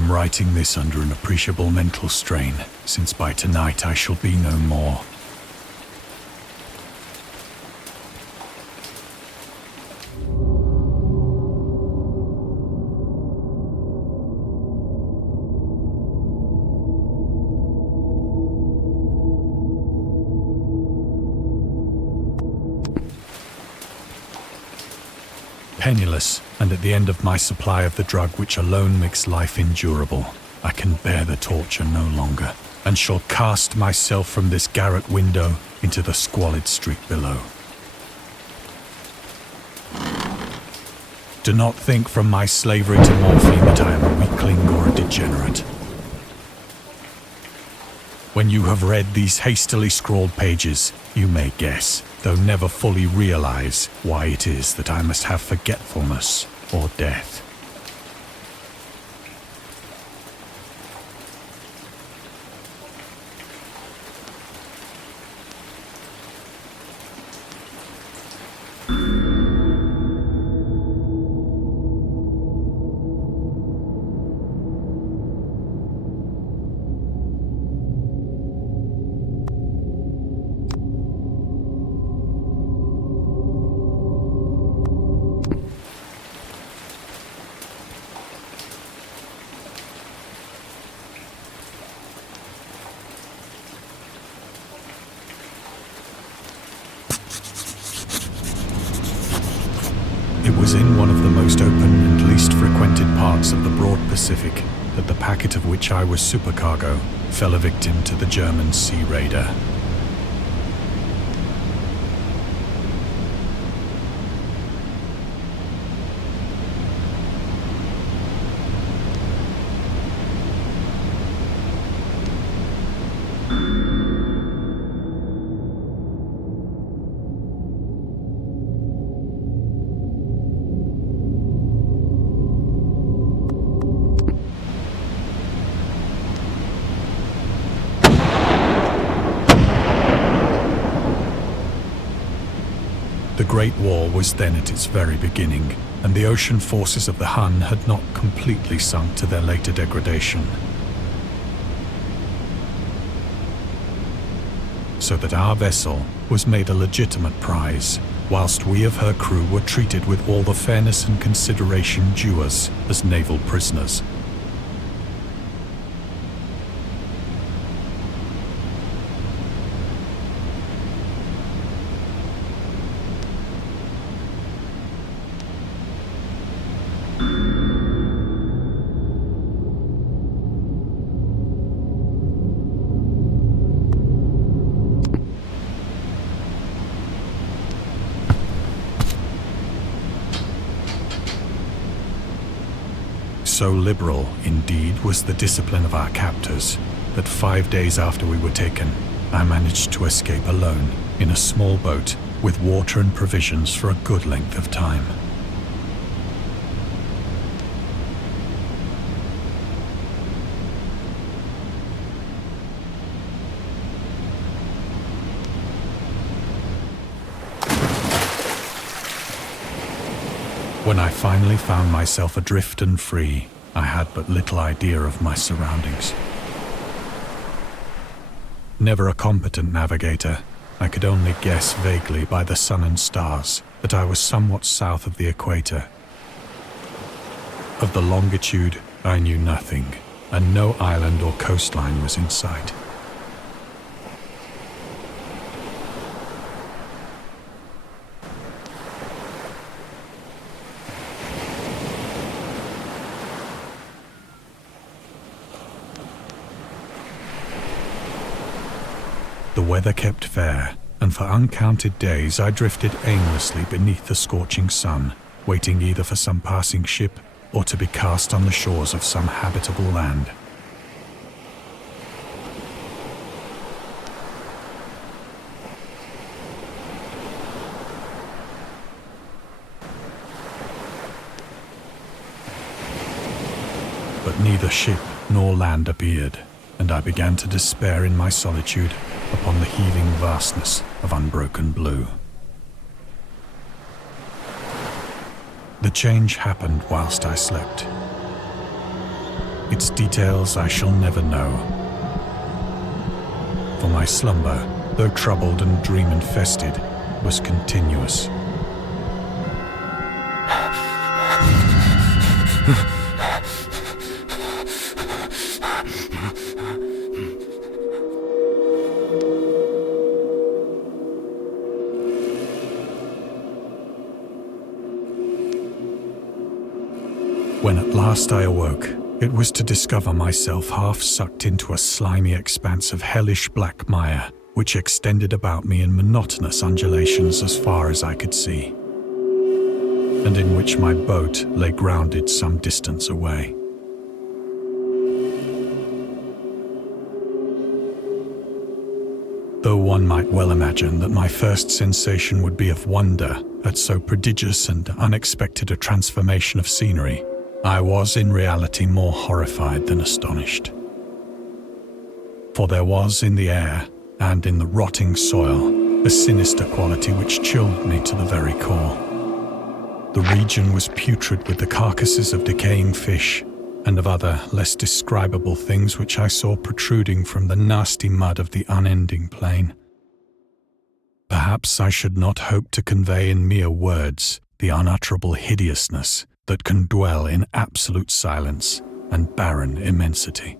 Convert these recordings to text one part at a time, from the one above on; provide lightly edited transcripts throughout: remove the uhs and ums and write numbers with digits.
am writing this under an appreciable mental strain, since by tonight I shall be no more. Penniless, and at the end of my supply of the drug which alone makes life endurable, I can bear the torture no longer, and shall cast myself from this garret window into the squalid street below. Do not think from my slavery to morphine that I am a weakling or a degenerate. When you have read these hastily scrawled pages, you may guess, though never fully realize, why it is that I must have forgetfulness or death. It was in one of the most open and least frequented parts of the broad Pacific that the packet of which I was supercargo fell a victim to the German sea raider. The Great War was then at its very beginning, and the ocean forces of the Hun had not completely sunk to their later degradation. So that our vessel was made a legitimate prize, whilst we of her crew were treated with all the fairness and consideration due us as naval prisoners. So liberal, indeed, was the discipline of our captors, that 5 days after we were taken, I managed to escape alone in a small boat with water and provisions for a good length of time. When I finally found myself adrift and free, I had but little idea of my surroundings. Never a competent navigator, I could only guess vaguely by the sun and stars that I was somewhat south of the equator. Of the longitude, I knew nothing, and no island or coastline was in sight. The weather kept fair, and for uncounted days I drifted aimlessly beneath the scorching sun, waiting either for some passing ship or to be cast on the shores of some habitable land. But neither ship nor land appeared, and I began to despair in my solitude upon the heaving vastness of unbroken blue. The change happened whilst I slept. Its details I shall never know. For my slumber, though troubled and dream-infested, was continuous. When at last I awoke, it was to discover myself half sucked into a slimy expanse of hellish black mire, which extended about me in monotonous undulations as far as I could see, and in which my boat lay grounded some distance away. Though one might well imagine that my first sensation would be of wonder at so prodigious and unexpected a transformation of scenery, I was in reality more horrified than astonished. For there was in the air and in the rotting soil a sinister quality which chilled me to the very core. The region was putrid with the carcasses of decaying fish and of other less describable things which I saw protruding from the nasty mud of the unending plain. Perhaps I should not hope to convey in mere words the unutterable hideousness that can dwell in absolute silence and barren immensity.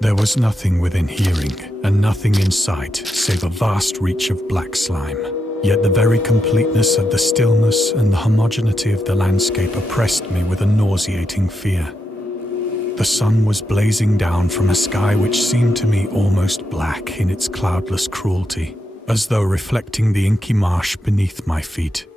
There was nothing within hearing and nothing in sight save a vast reach of black slime, yet the very completeness of the stillness and the homogeneity of the landscape oppressed me with a nauseating fear. The sun was blazing down from a sky which seemed to me almost black in its cloudless cruelty, as though reflecting the inky marsh beneath my feet.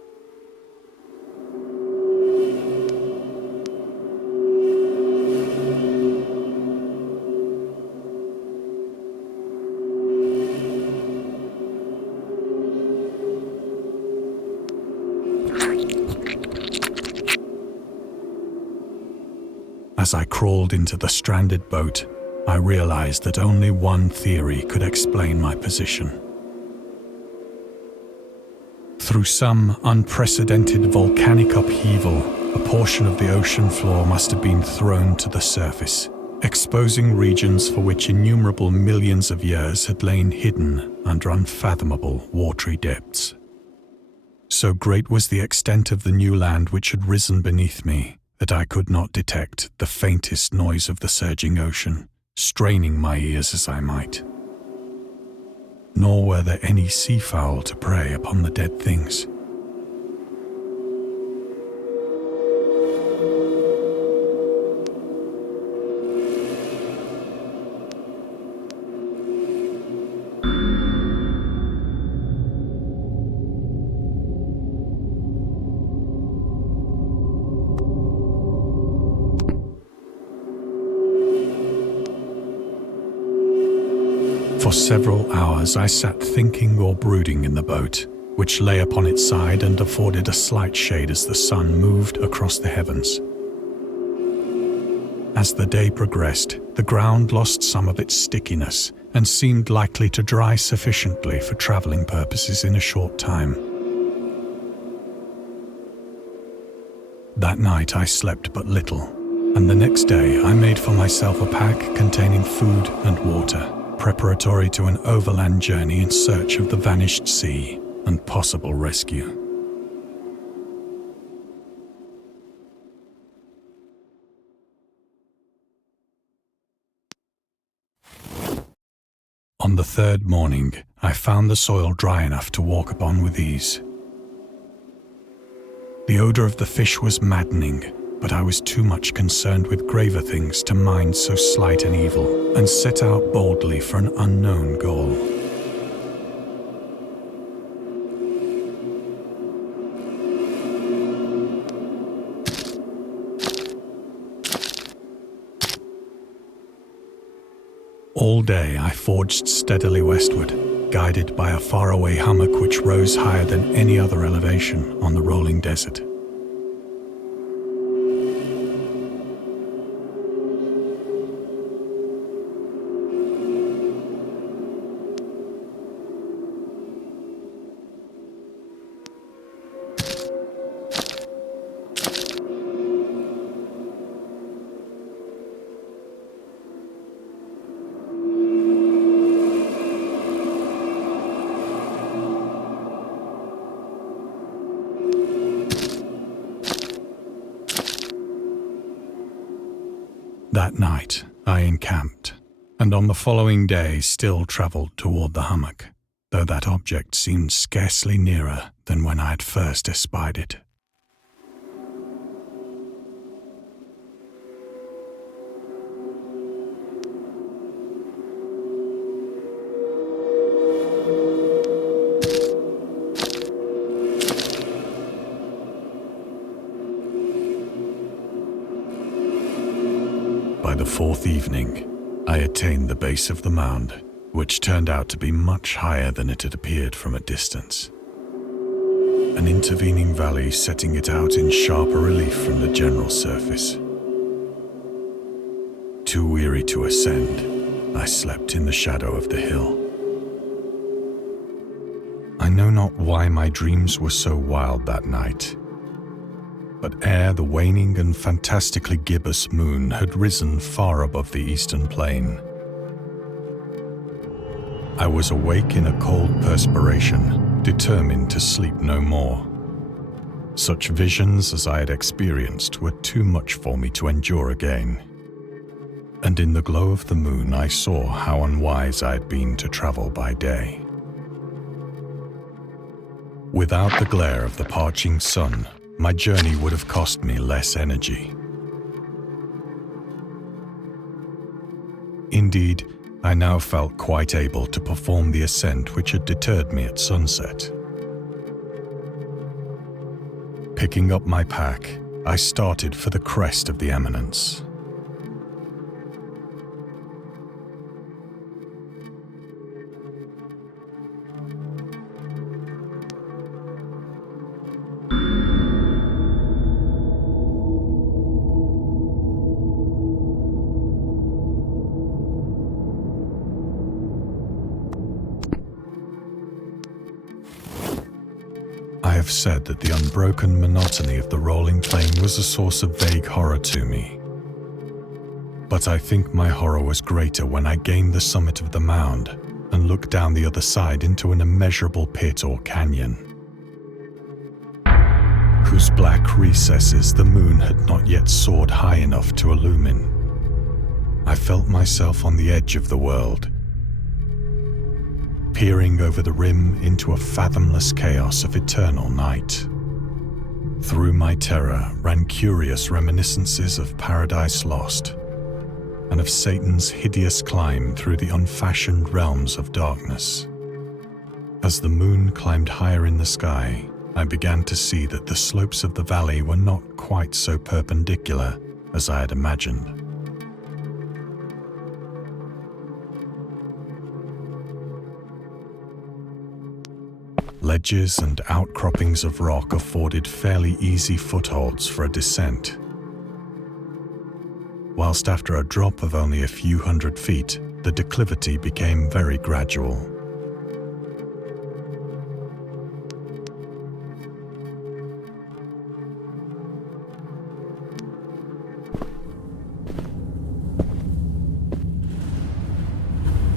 As I crawled into the stranded boat, I realized that only one theory could explain my position. Through some unprecedented volcanic upheaval, a portion of the ocean floor must have been thrown to the surface, exposing regions for which innumerable millions of years had lain hidden under unfathomable watery depths. So great was the extent of the new land which had risen beneath me, that I could not detect the faintest noise of the surging ocean, straining my ears as I might. Nor were there any seafowl to prey upon the dead things. For several hours I sat thinking or brooding in the boat, which lay upon its side and afforded a slight shade as the sun moved across the heavens. As the day progressed, the ground lost some of its stickiness and seemed likely to dry sufficiently for traveling purposes in a short time. That night I slept but little, and the next day I made for myself a pack containing food and water, preparatory to an overland journey in search of the vanished sea and possible rescue. On the third morning, I found the soil dry enough to walk upon with ease. The odor of the fish was maddening, but I was too much concerned with graver things to mind so slight an evil, and set out boldly for an unknown goal. All day I forged steadily westward, guided by a faraway hummock which rose higher than any other elevation on the rolling desert. That night, I encamped, and on the following day still travelled toward the hummock, though that object seemed scarcely nearer than when I had first espied it. By the fourth evening, I attained the base of the mound, which turned out to be much higher than it had appeared from a distance. An intervening valley setting it out in sharper relief from the general surface. Too weary to ascend, I slept in the shadow of the hill. I know not why my dreams were so wild that night, but ere the waning and fantastically gibbous moon had risen far above the eastern plain, I was awake in a cold perspiration, determined to sleep no more. Such visions as I had experienced were too much for me to endure again, and in the glow of the moon I saw how unwise I had been to travel by day. Without the glare of the parching sun, my journey would have cost me less energy. Indeed, I now felt quite able to perform the ascent which had deterred me at sunset. Picking up my pack, I started for the crest of the eminence. I have said that the unbroken monotony of the rolling plain was a source of vague horror to me. But I think my horror was greater when I gained the summit of the mound and looked down the other side into an immeasurable pit or canyon, whose black recesses the moon had not yet soared high enough to illumine. I felt myself on the edge of the world, peering over the rim into a fathomless chaos of eternal night. Through my terror ran curious reminiscences of Paradise Lost, and of Satan's hideous climb through the unfashioned realms of darkness. As the moon climbed higher in the sky, I began to see that the slopes of the valley were not quite so perpendicular as I had imagined. Ledges and outcroppings of rock afforded fairly easy footholds for a descent, whilst after a drop of only a few hundred feet, the declivity became very gradual.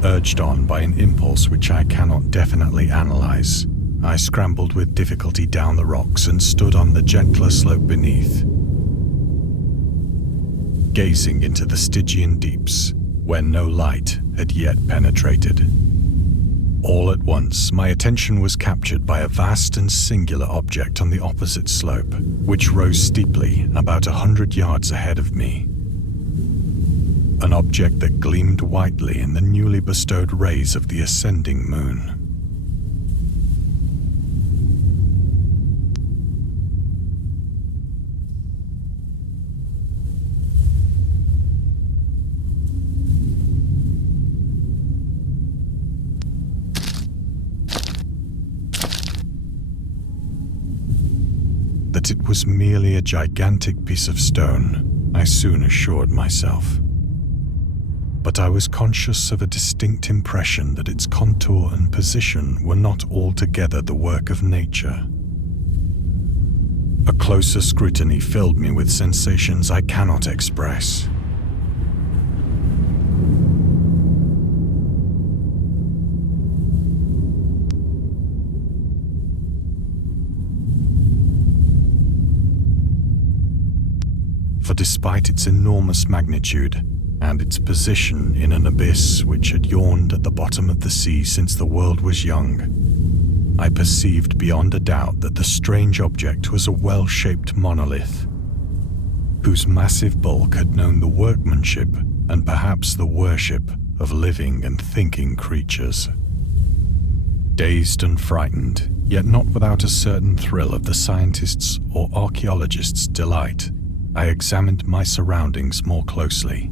Urged on by an impulse which I cannot definitely analyze, I scrambled with difficulty down the rocks and stood on the gentler slope beneath, gazing into the Stygian deeps where no light had yet penetrated. All at once, my attention was captured by a vast and singular object on the opposite slope, which rose steeply about 100 yards ahead of me. An object that gleamed whitely in the newly bestowed rays of the ascending moon. That it was merely a gigantic piece of stone, I soon assured myself. But I was conscious of a distinct impression that its contour and position were not altogether the work of nature. A closer scrutiny filled me with sensations I cannot express. For despite its enormous magnitude and its position in an abyss which had yawned at the bottom of the sea since the world was young, I perceived beyond a doubt that the strange object was a well-shaped monolith, whose massive bulk had known the workmanship and perhaps the worship of living and thinking creatures. Dazed and frightened, yet not without a certain thrill of the scientist's or archaeologist's delight, I examined my surroundings more closely.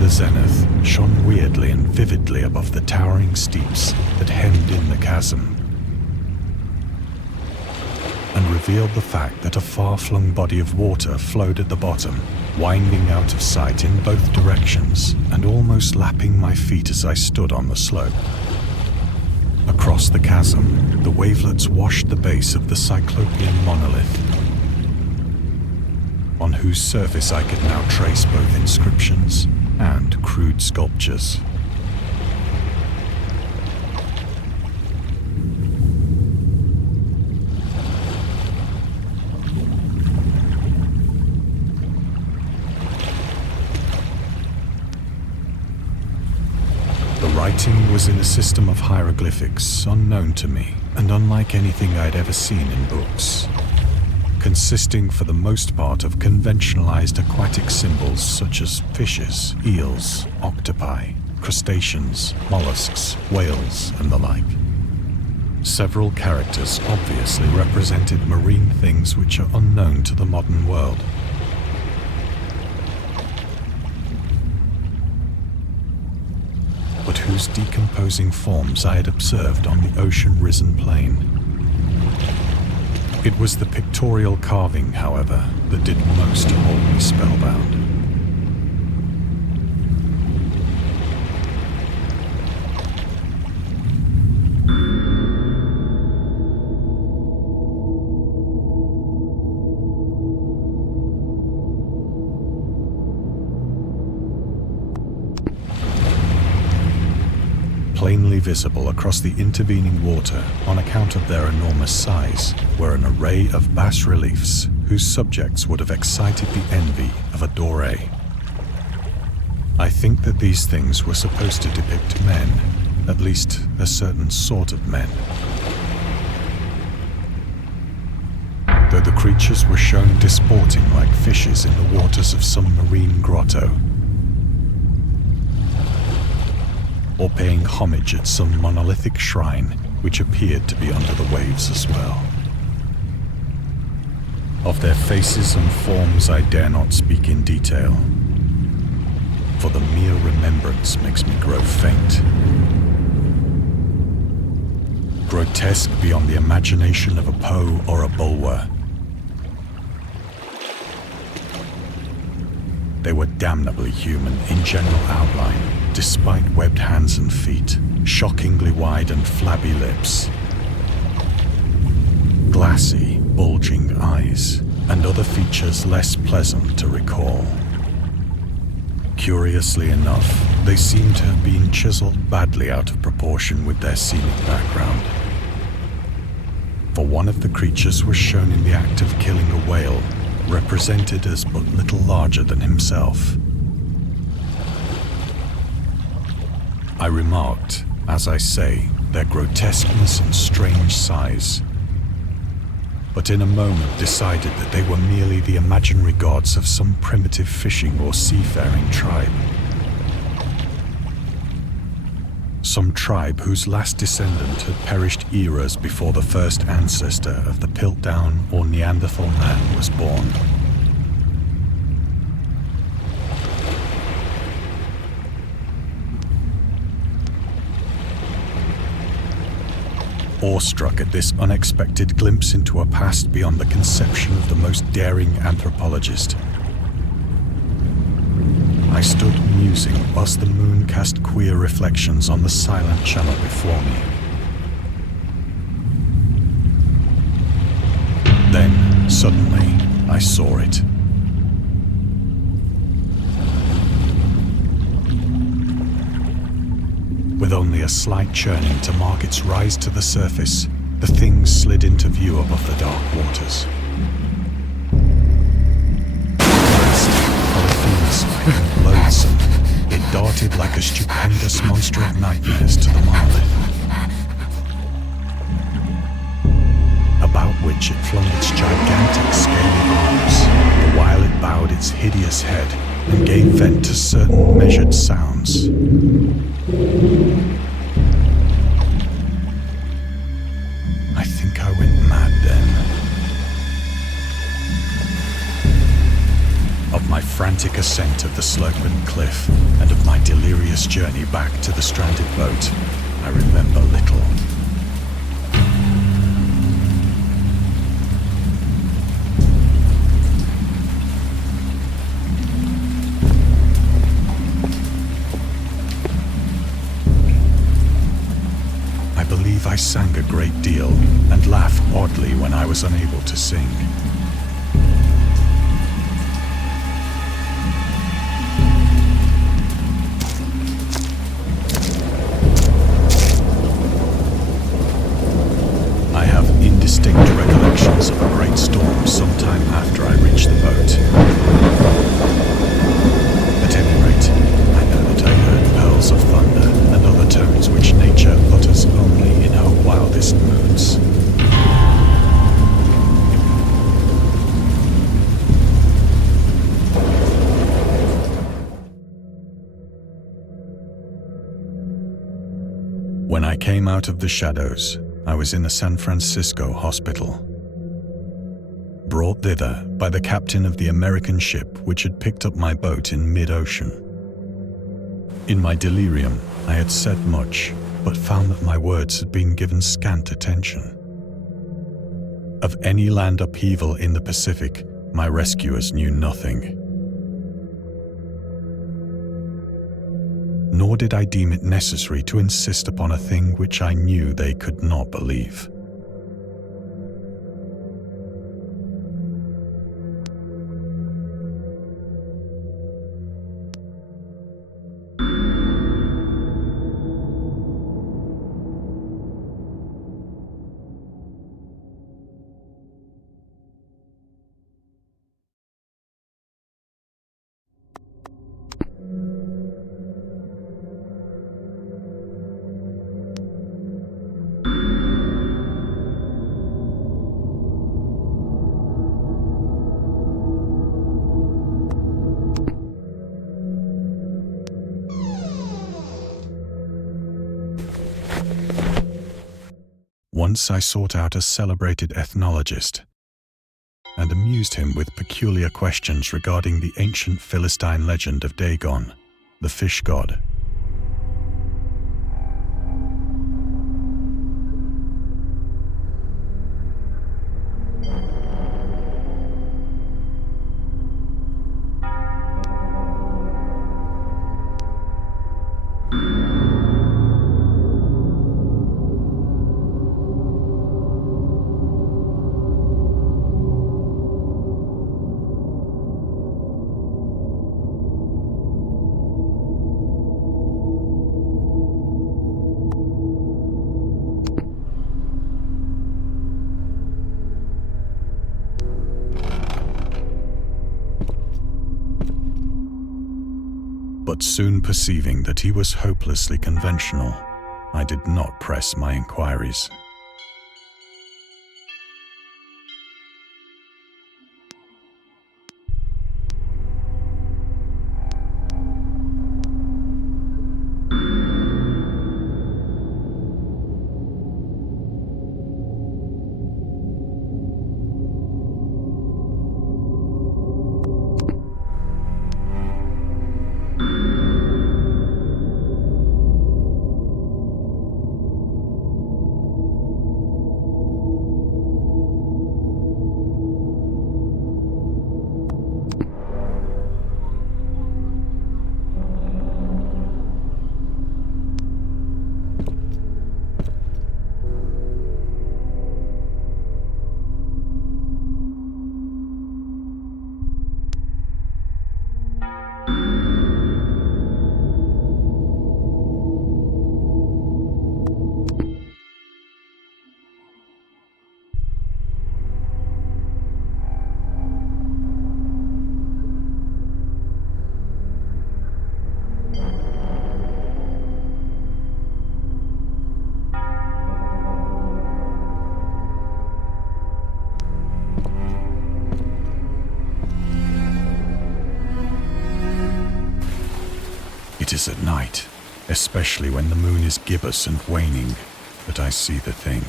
The zenith shone weirdly and vividly above the towering steeps that hemmed in the chasm, and revealed the fact that a far-flung body of water flowed at the bottom, winding out of sight in both directions and almost lapping my feet as I stood on the slope. Across the chasm, the wavelets washed the base of the Cyclopean monolith, on whose surface I could now trace both inscriptions and crude sculptures. The writing was in a system of hieroglyphics unknown to me and unlike anything I'd ever seen in books, consisting for the most part of conventionalized aquatic symbols such as fishes, eels, octopi, crustaceans, mollusks, whales, and the like. Several characters obviously represented marine things which are unknown to the modern world. But whose decomposing forms I had observed on the ocean-risen plain. It was the pictorial carving, however, that did most hold me spellbound. Plainly visible across the intervening water on account of their enormous size were an array of bas-reliefs whose subjects would have excited the envy of a doré. I think that these things were supposed to depict men, at least a certain sort of men. Though the creatures were shown disporting like fishes in the waters of some marine grotto, or paying homage at some monolithic shrine which appeared to be under the waves as well. Of their faces and forms I dare not speak in detail, for the mere remembrance makes me grow faint. Grotesque beyond the imagination of a Poe or a Bulwer, they were damnably human in general outline, despite webbed hands and feet, shockingly wide and flabby lips, glassy, bulging eyes, and other features less pleasant to recall. Curiously enough, they seem to have been chiseled badly out of proportion with their scenic background. For one of the creatures was shown in the act of killing a whale, represented as but little larger than himself. I remarked, as I say, their grotesqueness and strange size, but in a moment decided that they were merely the imaginary gods of some primitive fishing or seafaring tribe. Some tribe whose last descendant had perished eras before the first ancestor of the Piltdown or Neanderthal man was born. Awestruck at this unexpected glimpse into a past beyond the conception of the most daring anthropologist, I stood musing whilst the moon cast queer reflections on the silent channel before me. Suddenly, I saw it. With only a slight churning to mark its rise to the surface, the thing slid into view above the dark waters. First, polyphemus and loathsome, it darted like a stupendous monster of nightmares to the monolith, about which it flung its gigantic scaly arms, the while it bowed its hideous head and gave vent to certain measured sounds. I think I went mad then. Of my frantic ascent of the sloping cliff and of my delirious journey back to the stranded boat, I remember little. I sang a great deal and laughed oddly when I was unable to sing. I have indistinct recollections of a great storm sometime after I reached the boat. At any rate, I know that I heard pearls of thunder and other tones which nature utters only in her wildest moods. When I came out of the shadows, I was in a San Francisco hospital, brought thither by the captain of the American ship which had picked up my boat in mid-ocean. In my delirium, I had said much, but found that my words had been given scant attention. Of any land upheaval in the Pacific, my rescuers knew nothing. Nor did I deem it necessary to insist upon a thing which I knew they could not believe. Once I sought out a celebrated ethnologist and amused him with peculiar questions regarding the ancient Philistine legend of Dagon, the fish god. But soon perceiving that he was hopelessly conventional, I did not press my inquiries. especially when the moon is gibbous and waning, that I see the thing.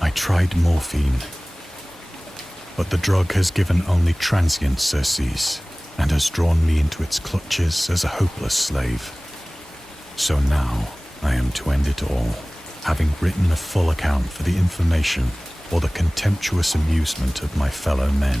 I tried morphine, but the drug has given only transient surcease and has drawn me into its clutches as a hopeless slave. So now I am to end it all, having written a full account for the information or the contemptuous amusement of my fellow men.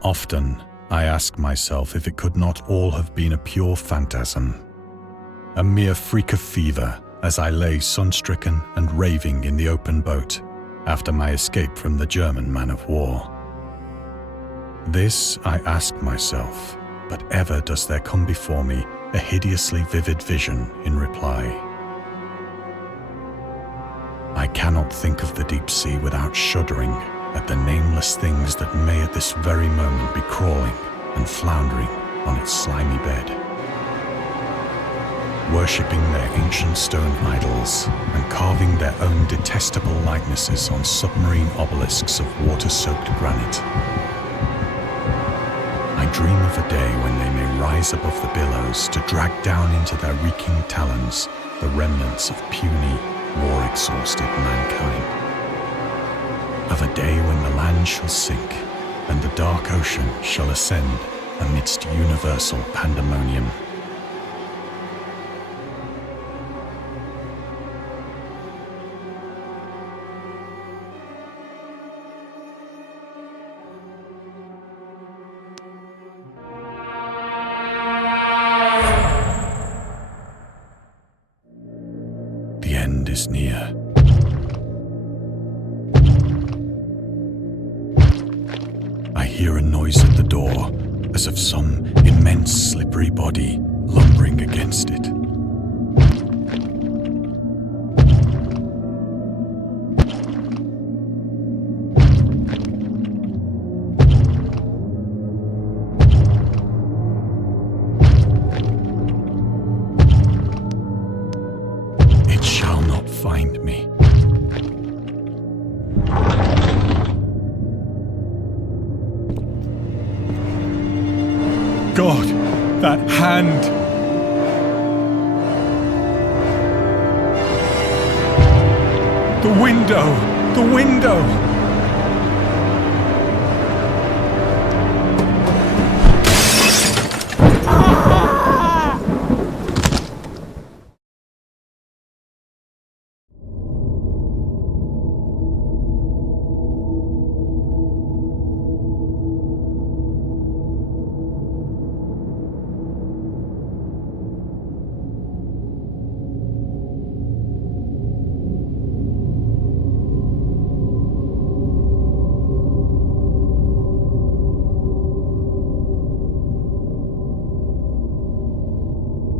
Often, I ask myself if it could not all have been a pure phantasm, a mere freak of fever as I lay sun-stricken and raving in the open boat after my escape from the German man-of-war. This I ask myself, but ever does there come before me a hideously vivid vision in reply. I cannot think of the deep sea without shuddering at the nameless things that may at this very moment be crawling and floundering on its slimy bed, worshipping their ancient stone idols and carving their own detestable likenesses on submarine obelisks of water-soaked granite. I dream of a day when they may rise above the billows to drag down into their reeking talons the remnants of puny, war-exhausted mankind. Of a day when the land shall sink and the dark ocean shall ascend amidst universal pandemonium. The end is near. I hear a noise at the door, as of some immense slippery body lumbering against it. It shall not find me. God, that hand! The window! The window!